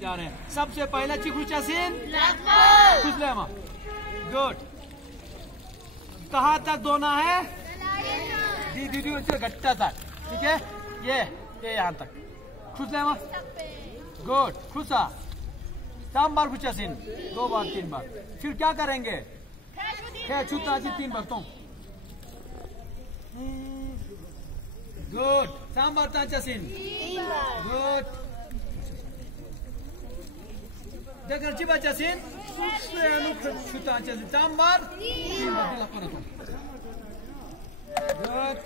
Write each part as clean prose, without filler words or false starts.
जा रहे हैं। सबसे पहले चिकुचा सीन गुड। कहाँ तक दोना है? दीदी गट्टा तक, ठीक है। ये यहाँ तक खुशलेमा गुड। खुशा बार खुचा सीन 2 बार 3 बार। फिर क्या करेंगे? छूता जी 3 बार तुम गुड। बार तांचा सीन गुड। देखो जी बच्चा सीन छूता बार 3 बार दिला तुम good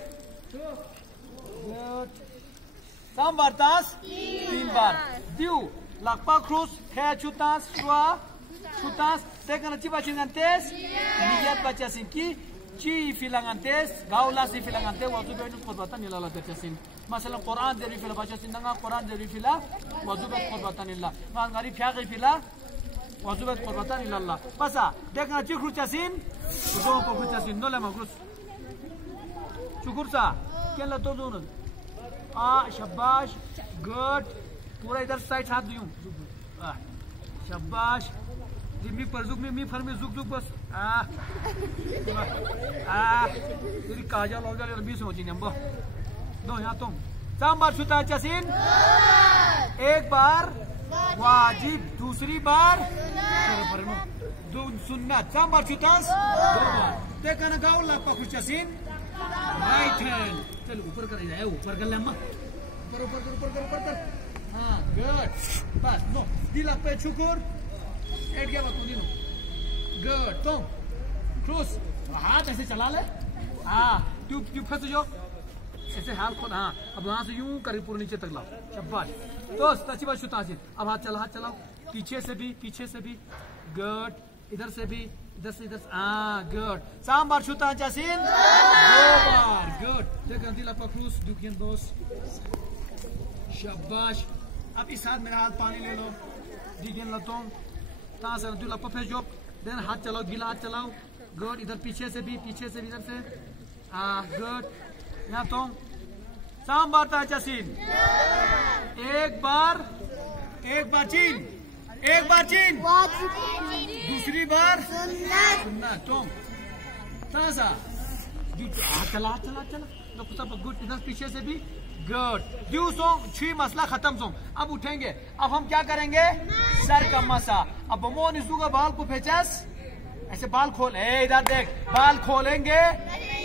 good. Bar Tas 3 bar दिu lakpa cruz kaya chutas shua chutas tekan chiba chingantes niyat bachasin ki chi filangantes gaula si filangante wazu be khutbatan ilala bachasin masalan Quran deri fila bachasin nanga Quran deri fila wazu be khutbatan illa ngari fiaqi fila wazu be khutbatan illallah pasa tekan chi cruchasin zo ko cruchasin no lema cruz chukursa kela to dono शाबाश good. पूरा इधर side हाथ दूं शाबाश जिम्मी पर जुग में मी फर में जुग जुग बस तेरी काजल हो गया बीस हो चिंगम बो दो यहाँ तुम 3 बार छूता चसीन 1 बार वाजिब, दूसरी बार सुन्नत। 3 बार छूता 2 बार देखा ना गाँव लापा कुछ चसीन राइट हैंड चलो ऊपर कर जाए ऊपर कर ले अम्मा कर ऊपर कर ऊपर कर ऊपर कर हाँ गुड बस नो दिला पे शुक्र एड गया बात नहीं नो गुड तुम क्रूस हाथ ऐसे चला ले हाँ ट्यूब फंस जाओ ऐसे हाथ खोल हाँ अब वहां से यूं कर पूरे नीचे तक लाओ शाबाश दोस्त अच्छी बात शुता अब हाथ चलाओ पीछे से भी गुड इधर से भी इधर से गुड। 3 बार छूता जासीन 2 बार गुड। देखो दिला पक्रूस दुखियन दोस्त शाबाश। अब इस हाथ मेरा हाथ पानी ले लो दिखियन लतों ता से दिला पफे जोक देन हाथ चलाओ गीला हाथ चलाओ गुड। इधर पीछे से भी इधर से गुड। यहाँ तो 3 बार ता जासीन 1 बार चीन दूसरी बार सुन्नत तुम तासा चला गुड। इधर पीछे से भी गुड। ड्यू सॉन्ग 6 मसला खत्म सॉन्ग। अब उठेंगे। अब हम क्या करेंगे? सर का मसा। अब मोन इसका बाल को फेंचस ऐसे बाल खोल इधर देख बाल खोलेंगे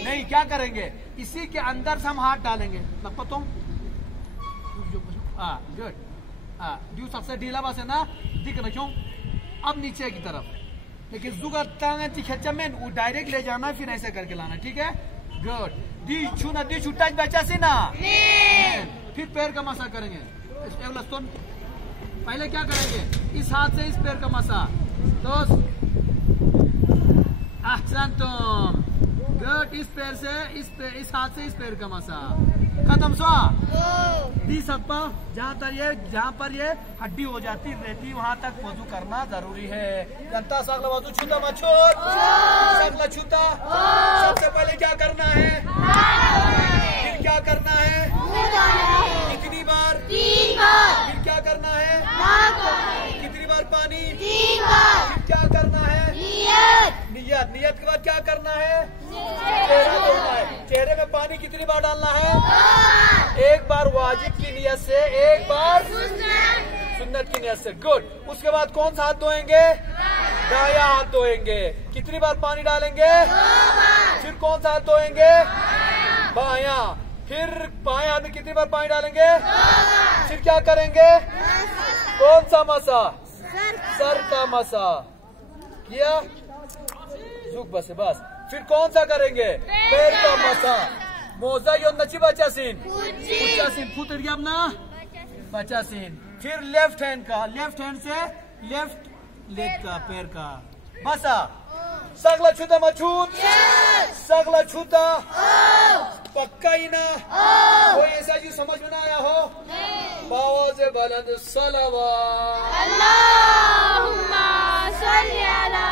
नहीं क्या करेंगे? इसी के अंदर से हम हाथ डालेंगे लगता तुम गुड। ड्यू सबसे ढीला बस है ना दिख ना क्यों? अब नीचे की तरफ लेकिन जुगाड़ टांग खींचा में वो डायरेक्ट ले जाना फिर ऐसे करके लाना ठीक है गुड। दी छूना दी छूटा बचा से ना फिर पैर का मसा करेंगे। पहले क्या करेंगे? इस हाथ से इस पैर का मसा दोस्त अहसन तुम गुड। इस पैर से इस हाथ से इस पैर का मसा खत्म सो दी सकता जहाँ पर ये हड्डी हो जाती रहती वहां तक वजू करना जरूरी है। जनता सगला वजू छूता मत छोड़ सगला छूता। सबसे पहले क्या करना है? फिर क्या करना है? कितनी बार? 3 बार। फिर क्या करना है? कितनी बार पानी? 3 बार। फिर क्या करना है? नियत के बाद क्या करना है? चेहरा धोना है। चेहरे में पानी कितनी बार डालना है? 1 बार वाजिब की नियत से 1 बार सुन्नत की नियत से गुड। उसके बाद कौन सा हाथ धोएंगे? दायां हाथ धोएंगे। कितनी बार पानी डालेंगे? 2 बार। फिर कौन सा हाथ धोएंगे? बायां। फिर बायां हाथ में कितनी बार पानी डालेंगे? 2 बार। फिर क्या करेंगे? कौन सा मसा? सर का मसा किया बस फिर कौन सा करेंगे? पैर का मसा मोजा यो नची बचासीन फुट गया अपना बचासीन। फिर लेफ्ट हैंड से लेफ्ट लेग का पैर का बसा सगला छूता मछूत सगला छूता पक्का ही ना कोई ऐसा चीज समझ में ना आया हो? बावाज़ बुलंद सलावत अल्लाहुम्मा सल्ली अला